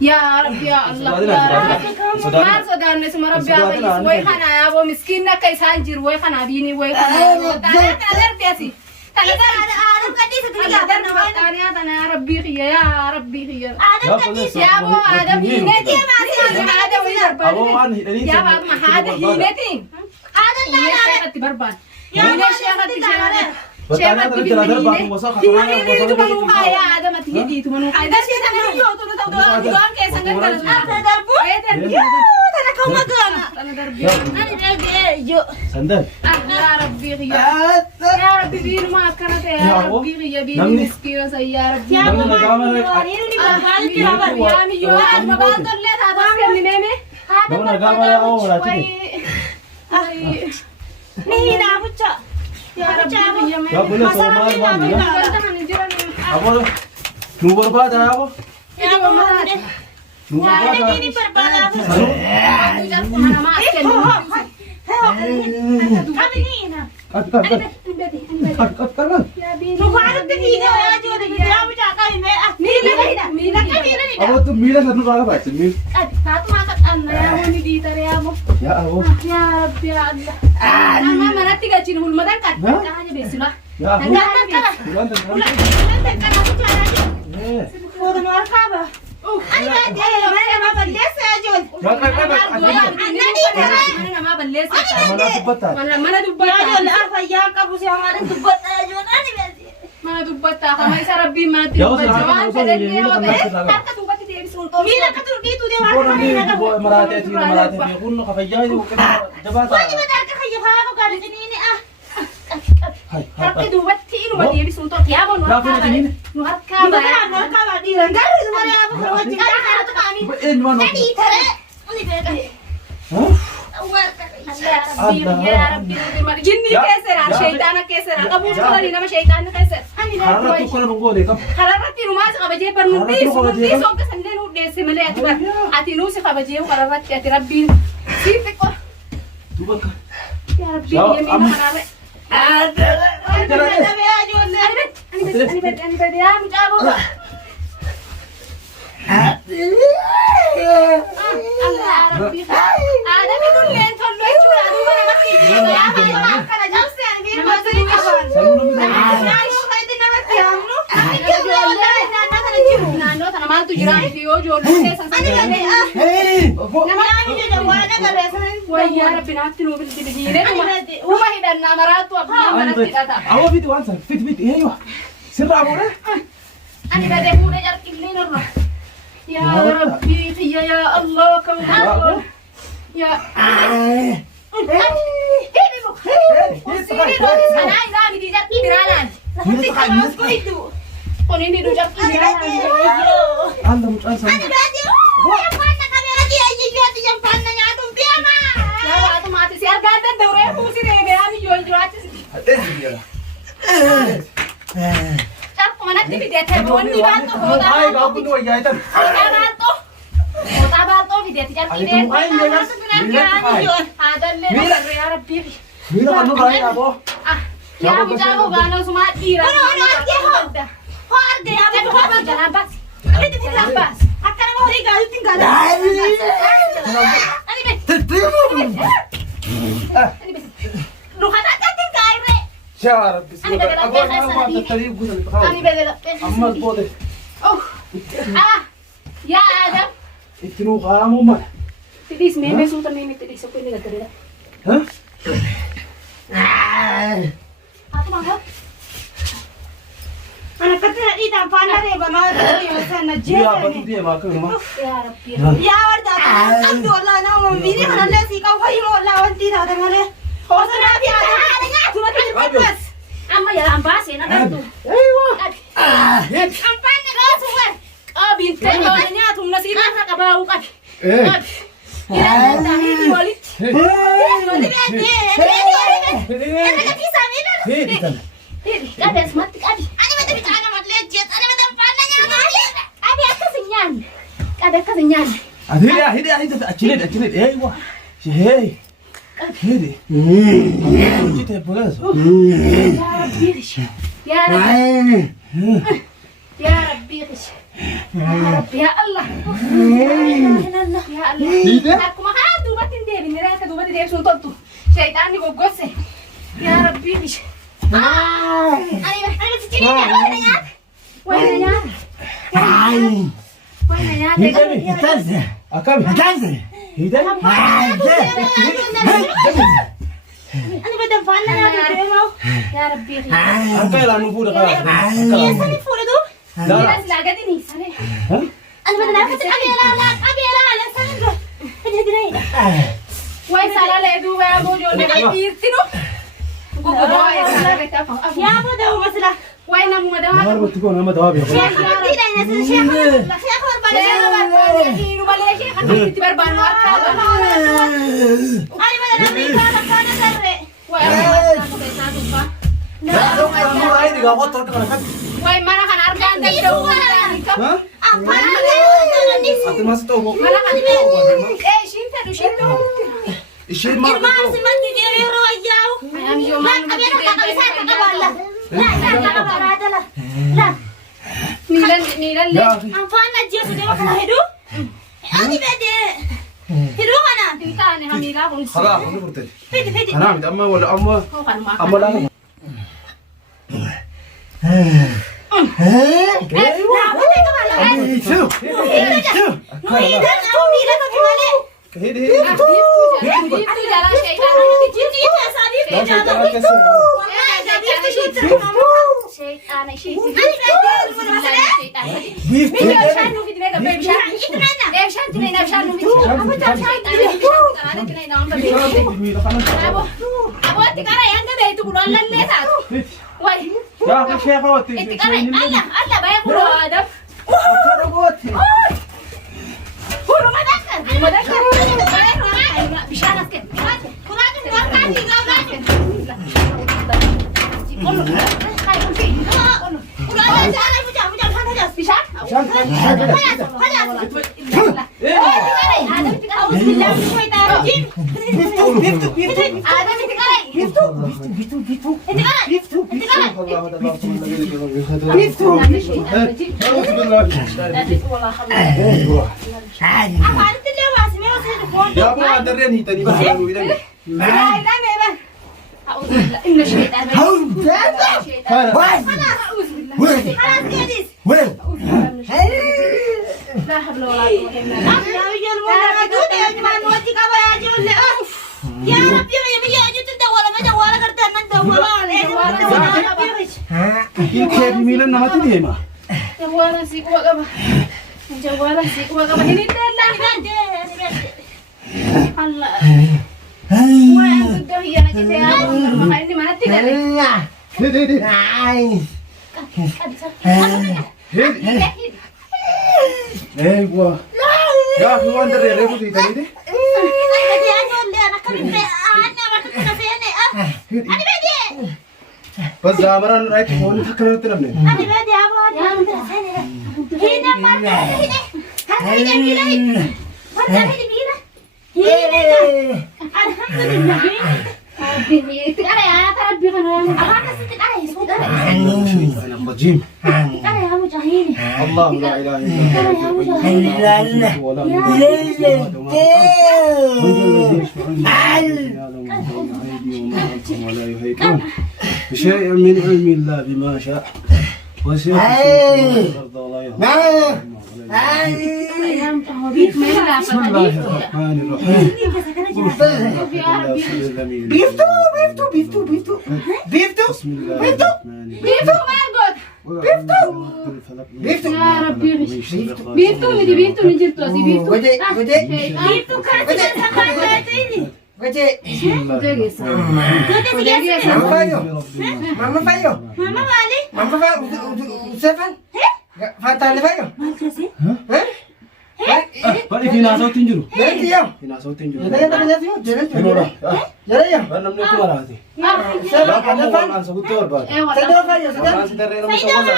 يا رب يا الله يا رب ما صدقنا اسم ربي يا رب ويخنا يا ابو مسكيننا كيسانجر ويخنا بيني ويخنا انا بيسي انا قديس انا يا ربي يا ربي يا ابو هذا بينتي ما هذا يا فاطمه هذا بينتي هذا لا بربان يا شيخ شيخ سندل يا ربي يا ربي بينو ما كانت يا ربي يا بينو مسكين يا ربي يا ما بعد اللي هذا كان ميمي नहीं ना बच्चा يا ربي يا بولا سومال ما दिया अब नूबर बात है अब يا ماما नूबर बात أنا ديني بربالا कट يا بيني मुबारक दीदी या जो दीदी आप जाका मैं मीना अब तो मीरा साथ में बागा बात मीर فاطمه أنا يا وني دي ترى يا ابو يا ابو يا رب يا الله انا ما نتيجه تشين هول مدان كات حاجه بيسلا يا ابو انا ما بليس انا ما دبتا ما يسا ربي ما تدبت جوان تدلي وده دبت دي بسونتو ميلا كتر دي تو دي مراتي يقولون خفيجاي وكذا جباتا واجي بدك خيفها وقال جنيني Tapi duet tiru buat dia bisunto tiamo nu harkaba di ranggar semare apa kalau jika ada tuh kami jadi tare ini beda يا ربي جني كسر شيطان كسر قبول كلنا نما شيطان كسر حرارة تكون نقولي كم حرارة ما سقبجي برنودي سوق سندن ودي سملي أكبر أتينو سقبجي وحرارة يا ربي سيفك يا ربي يا مين حرارة ويا ربي ناتنو بالدبيرة وما هي دنا مرات وابنا مرات كذا. أول فيديو وانسى فيديو أيوة سر أبونا. أنا بدي هون أجرب الليل الرح. يا ربي يا الله كم الله. يا. أنا عايزة أعمل دي جاب كبيران. قولي لي دو جاب كبيران. أنا مش أنسى. أنا بدي هو يفعل كاميرا دي أي جهة ينفعنا يعطون فيها ما. يا بعد ما تسير قاعدة الدورة فوسي ريبي أمي يوم جواتي. Aku mana TV dia telepon ni bantu hoda. Ay, bago no ay jaitan. Hoda bantu. Hoda bantu video ti jangan ide. Ada le ya Rabbi. Mira kanu kaya abo. Ah, ya bujago gano semua kira. Ano arge ho. Ho arge ya Aku apa jalan bas. Ini di bas. Akan mau hari galu tinggal. Ani be. Ani be. Lu kata tinggal re. يا رب بسم الله أقول ما تريب قصة أنا بدأ أما البودة يا آدم إتنو خامو ما تديس مين بسوط مين تديس أقول لك كده ها aku mau أنا كنت هدي تنفعنا ريبا ما أدري مثلا يا بطل دي ما كنا ما يا ربي يا ورد أنا والله أنا ومبيني خلنا نسي كم خير والله وانتي هذا ماله خلاصنا في هذا ثم تجيب بس أما يا أمباس هنا برضو أيوة أمبان راسه بنت أولانية ثم نسيب أفرق أباو قد إيه يا تاني ولي أنا كتير سامينا ada asmatik adi أنا ما تبي أنا ما تلجت أنا ما تنفعنا يا مالي ada kesenyan ada kesenyan هدي أكيد أيوة هي هدي جيت بلاش يا ربي يا ربي يا ربي ربي يا الله يا الله Hiite? akkuma haa duubatti hin deebine akka duubatti deebisuun toltu shayxaanni goggosse yaa rabbii bish wayna nyaata Akkami? Hiite? Ani badan faana na deemo. yaa rabbii Harka ilaa nu fuudha karaa. Yeesani fuudhu. Miras laagatini sare Ani badan akka qabeela ala sanadra. Ani dirai. way salale duuba yaa bojolle dhiirtinu goggodaa yaa salale tafa Yaa boda masla. way namuma dawa Marbatti koo nama dawaa beeku. Sheekh Abdi na Sheekh Ani badan ami kana sarre. way mana kan argaan danda'u Hah? Apaan ni Ati masih tahu kok. mana kan shinta du shinta Isheen maal Irma simanti geeyo royyaw. am yo La qabeela ka qabisa ka qaballa. La ka baradala. La nilan Yaa an faana jeesu deema kana hedu. Ani bade. Hedu kana. tintane hamila kun Khalas, aku berarti. Fiti. Ana amit amma wala amma kan ma amma lang. La bote ka bala. Itu. No ida na mira ka kimale. Hidi. biftu jalan shaytan Jiti ta sabi Dah be saya jaba. tak kisah. Wallahi jadi fiti. shaytan shi Ani bade mun masala. Beef. min shan nu fitne da baby shan Itnana. shan tine na shan nu fitne abu ta shaytan ana kine na amba abo abo tikara yanga be tu kulo lalle ta way Ya, aku siapa waktu itu? tikara Allah bay kulo adam Aku ada buat. kulo madakar bishan asken Kurang ni warna ni gagan. kulo kay fi Kurang jara muja sana. bishan Cantik. adam tikara Bismillah syaitan rajim. adam tikara Apa itu dia was me was the phone. Ya, aku ada ni tadi baru ini. Haras gadis. لا حول ولا قوة إلا بالله Ya ya mau tu dia cuma nuati kawa aja le. Ya Rabbi ya aja tu dah wala kerja nan dah wala. Ini kayak Milan nama tu dia mah. جوالا سيك وقبة جوالا سيك وقبة هني دلنا الله وين قدو هي أنا جيت يا ما عندي ما نتيجة Hidi. Gua. Ya, aku antar dia aku di tadi deh. Jadi aja le anak kami pe anak waktu tu saya ni. Ani bedi. Pas zamaran right phone tak kenal tu namanya. Ani bedi apa ada tu saya ni. Hina marka hina. Hina bila. Marka hina bila. Hina. Alhamdulillah. تقرأ يا تربي خنا Apa kasih tengah ni? Sudah. Anak rajim. Tengah ya mujahid. Allah la ilaha illallah. Wala بشيء من علم الله بما شاء وسيء الأرض ولا يهرب بسم الله الرحمن الرحيم Biftu. بسم الله الرحمن بيفتو ما يقول الرحيم يا ربي بيفتو مدي بيفتو نجرتو سي بيفتو Itu kan sudah sampai ini. بسم الله Sudah siap. Mama Fayo. Mama balik. Mama Fayo. Usefan. Fatale Fayo. Mana sih? Balik hinasa tinjuru. Jadi ya. Hinasa tinjuru. Jadi apa jadi? Jadi. Hinora. Jadi ya. Banam ni tumara hati. Saya Kamu Fan. kan sebutor ba. Saya Fayo. Kamu si terreno mo Saya.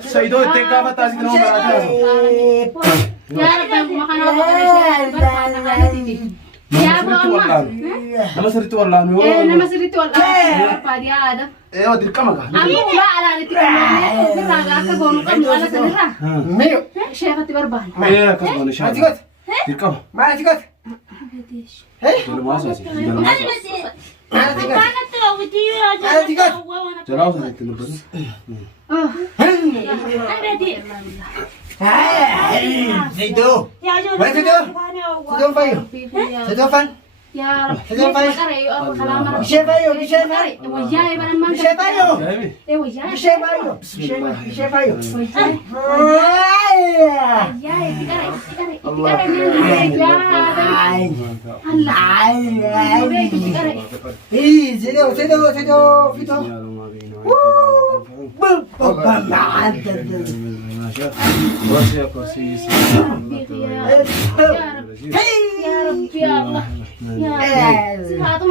Saido teka batasi na mga atas. يا رب ما كان هذا الشيء بركة على هذه يا ابو والله لما سرت والله nama sirriitti wal barbaade yaada. dirqama gaa Amma ulaa alaanitti qonnee ofirraa akka goonu qabnu ala sanirraa Miyo. sheekatti barbaade. akkas goone Maati shaala goota? dirqama Maati goota? jalmaasa Ani basi. Maati goota? Mana tu aku dia aja. Maati goota? jalaaw sanatti nubbatu Ada di. Sido. Ya aja. Mana sido? Sido fayo. Sido fan. Yaa Rabbi. Sido fayo. Qaree yoo kalaama Rabbi. Bishe fayo. Bishe fayo. Wayyaa bara maan Bishe fayo. jaabi wayyaa. Bishe fayo. Bishe fayo. Wayyaa itti qaree itti qaree itti qaree nyaanni yaada. Allah. Itti qaree. Sido. Fito. واسع كرسي يا ربي يا رب يا رب يا الله يا رب.